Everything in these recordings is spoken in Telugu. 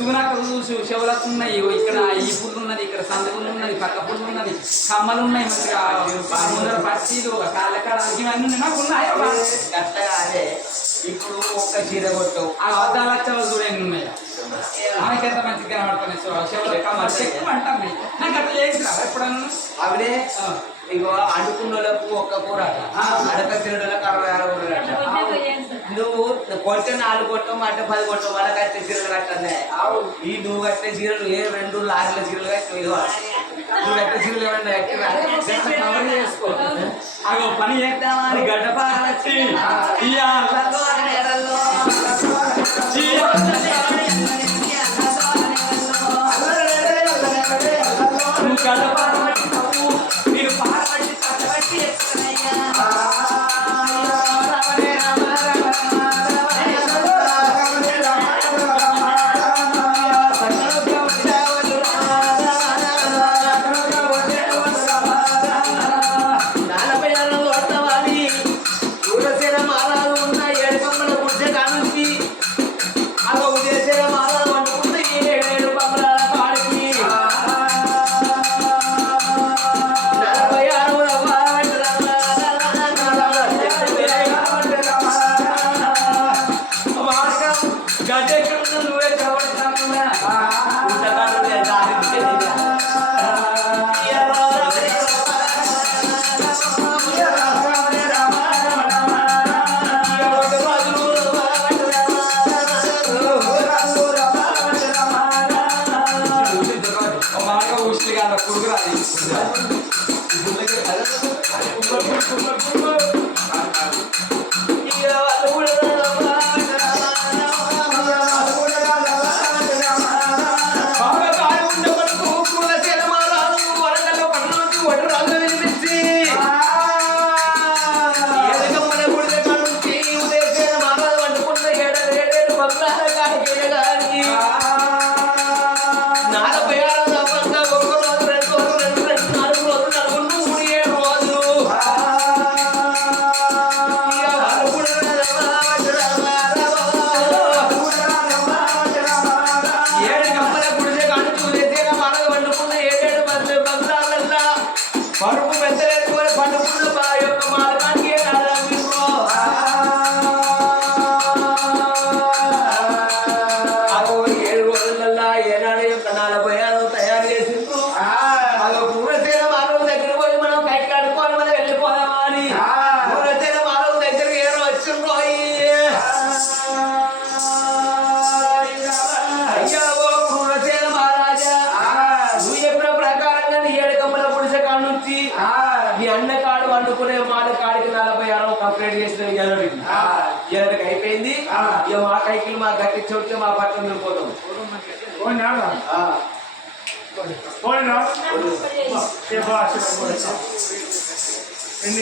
సుగుణాకలు చూసు చెవులకు ఉన్నాయి, ఇక్కడ ఈ పుల్లు ఉన్నది, ఇక్కడ సంద పుల్లు ఉన్నది, పక్క పుల్లు ఉన్నది, కమ్మలు ఉన్నాయి, మంచిగా ముందర పట్టీలు కాళ్ళకాడ ఇవన్నీ ఉన్నాయి. నాకు ఉన్నాయో అట్లా అదే ఇప్పుడు ఒక్క చీర కొట్టవు ఆ అద్దాల చెవులు చూడని ఉన్నాయి. ఆమెకి ఎంత మంచిగా కనబడుతున్నాయి చెవులు కమ్మలు ఎక్కువ అంటాయి. నాకు అట్లా చేసిరా ఎప్పుడన్నా అవినే ఇగో అడుకున్న వాళ్ళకు ఒక్క కూర అడక తిరగలకు 66 కూరట. నువ్వు కొట్టే 4 కొట్టం అంటే 10 కొట్టం వాళ్ళ కట్టే చీరలు కట్టనే ఈ నువ్వు కట్టే చీరలు ఏ 2 లారీల చీరలు కట్టి నువ్వు కట్టే చీరలు ఏమన్నా చేసుకో. అగో పని చేద్దామని గడ్డపారచ్చి మీరు పారబట్టి పట్టబట్టి అయిపోయింది. ఇక మా కైకిలు మా గట్టి చోట్ల మా పట్టణం వెళ్ళిపోతాం.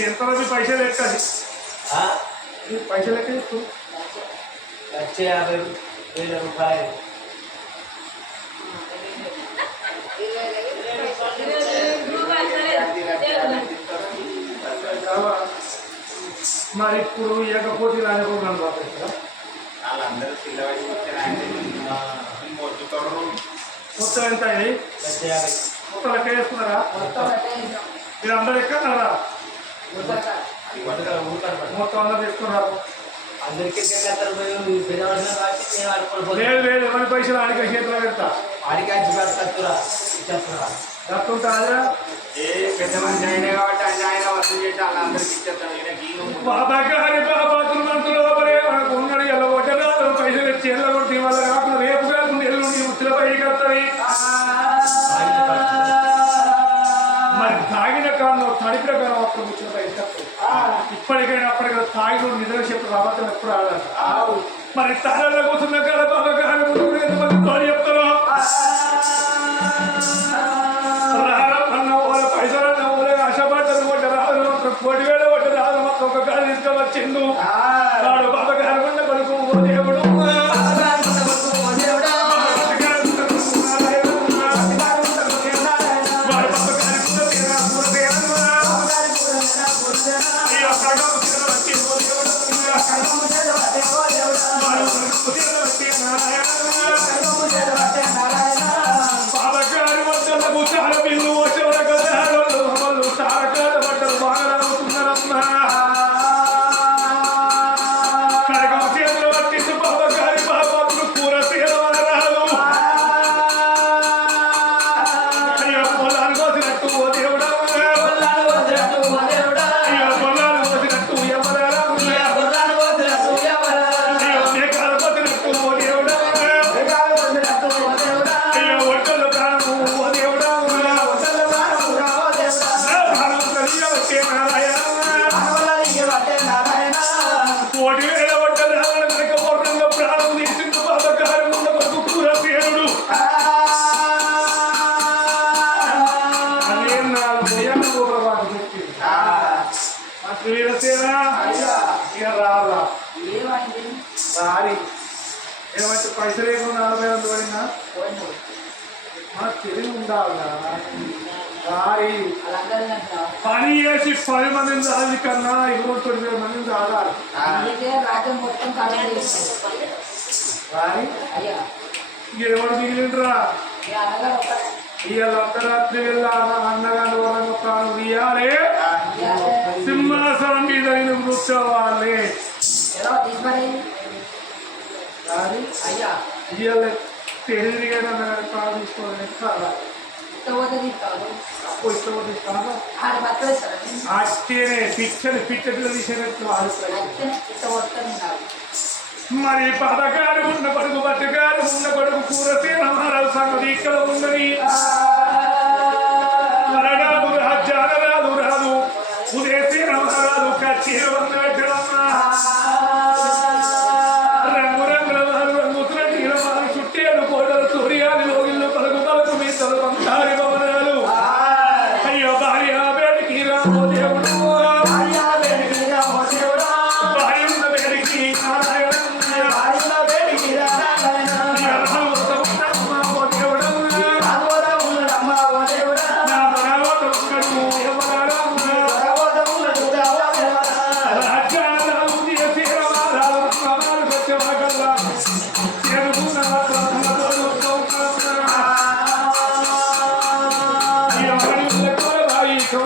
ఎంత పైసలు ఎక్కాలి పైసలు ఎక్క 150,000 రూపాయలు. మరి ఇప్పుడు ఇవ్వకపోతే ఇలానే కూడా వాళ్ళందరూ పిల్లవాడి మొత్తం ఎంత అయింది? మొత్తం లెక్క వేసుకున్నారా? మీరు అందరు ఎక్కన్నారా? మొత్తం అందరు తీసుకున్నారు. లేదు లేదు ఎవరి పైసలు ఆడికి చేతిలో పెడతా. రక్తుంటారా? పెద్ద మంది అయినా కాబట్టి ఆయన వసూలు చేసి వాళ్ళందరికీ ఇచ్చేస్తాను. బాబా గారి బాబాతులు మంతులు ఉన్నాడు ఎలా కొట్టరాదు పైసలు ఇచ్చి ఎల్ల కొట్టి వాళ్ళ కాకుండా రేపు కాకుండా ఎల్లుండి ఉచ్చుల పైకి వస్తాయి. మరి తాగిన కారణం తడిపిన కారణం అప్పుడు ఉచ్చుల పైకి వస్తాయి. ఇప్పటికైనా అప్పటికైనా తాగిన నిద్ర చెప్పిన అబద్ధం ఎప్పుడు ఆడాలి. మరి తాళాల కూర్చున్న కాడ బాబా గారి ఎంతమంది తోడు చెప్తారో పైసలు ఆశపడ్డది ఒకటి రాదు 1,000 ఒకటి రాదు మొత్తం ఒక గాలి తీసుకొచ్చిండు. వాడు బాబా గారు ఉన్న కొడుకు దేవుడు వాడు మన తెలివి ఉండాలా వారి పని చేసి 10 మందిని రాజు కన్నా 29 మందిని రావాలి రాజ్యం మొత్తం కావాలి వారి ఎవరు మిగిలినరా ఇవాళ అర్ధరాత్రి వెళ్ళ అన్నగారు వరంగా ప్రాణం తీయాలి సింహాసనం మీద కూర్చోవాలి ఇవాళ తెలివిగా అన్నగారు ప్రాణం తీసుకోవాలి చాలా అట్టేనే పిచ్చలు తీసేటట్టు మరి పథకాలు ఉన్న కొడుకు బతకాలు ఉన్న కొడుకు కూర